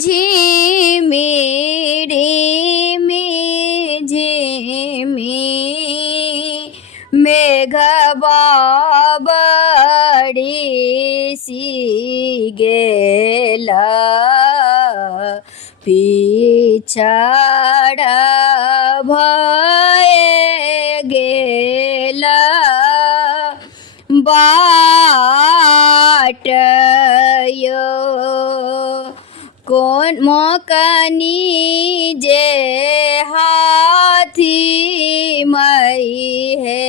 झिमी रिमी झिमी मेघ बड़ी गेला पिछाड़ भये गेला बाट यो कोन मोकनी जे हाथी मई है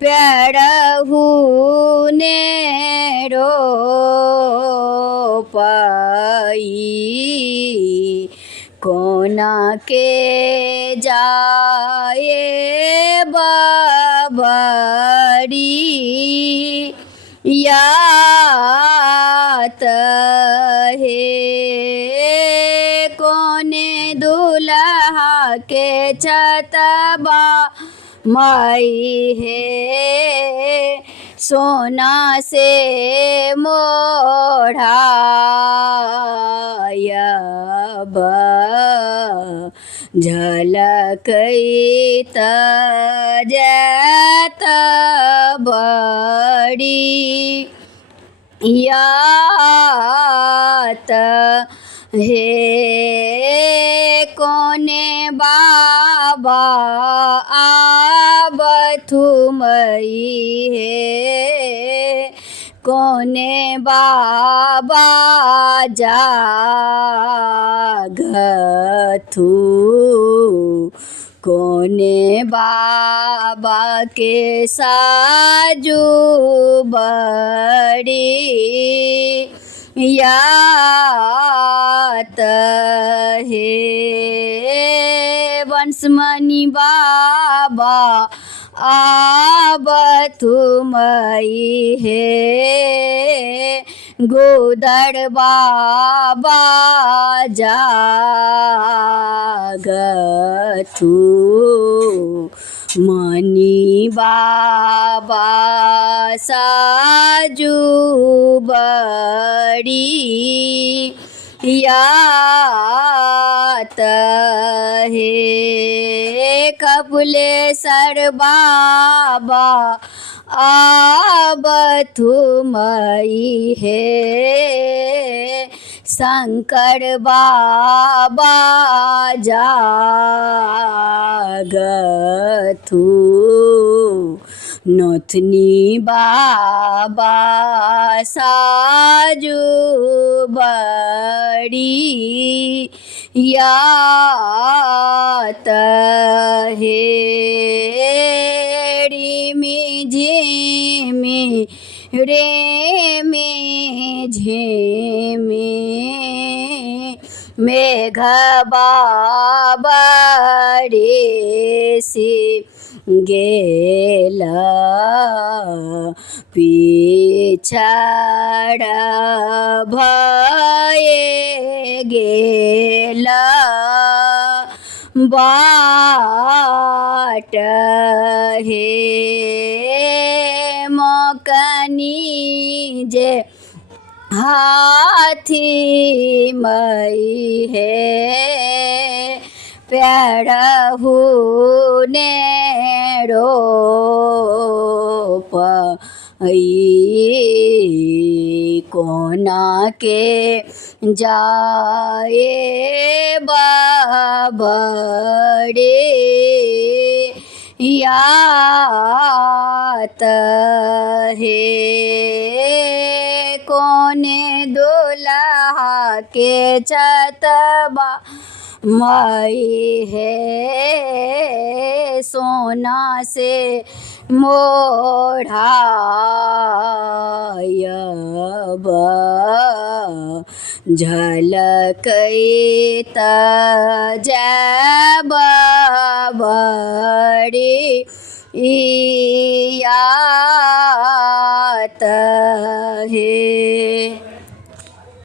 प्यारहू ने रो पाई कोना के जाए बाबरी यात है कोने दूल्हा के छतबा माई है सोना से मोढ़ायब झलकई तजत बड़ी यात हे कोने बाबा आब थुमई है कोने बाबा जागथू कोने बाबा के साजू बड़ी यात है वंशमणि बाबा आब थुमई है गोदड़ बाबा जागथू मणि बाबा साजू बड़ी यात है कपिलेश्वर बाबा आब थुमई है शंकर बाबा जागथू नोथनी बाबा साजू बड़ी यात है रिमी झिमी रे में झिमी मेघ बड़ी सी गेला पिछाड़ भये गेला बाट हे मोकनी जे हाथी मई है प्यारहू ने रो पाई कोना के जाए बाबड़े यात है कोने दूल्हा के छतबा मई है सोना से मोढ़ायब झलकई तजब बड़ी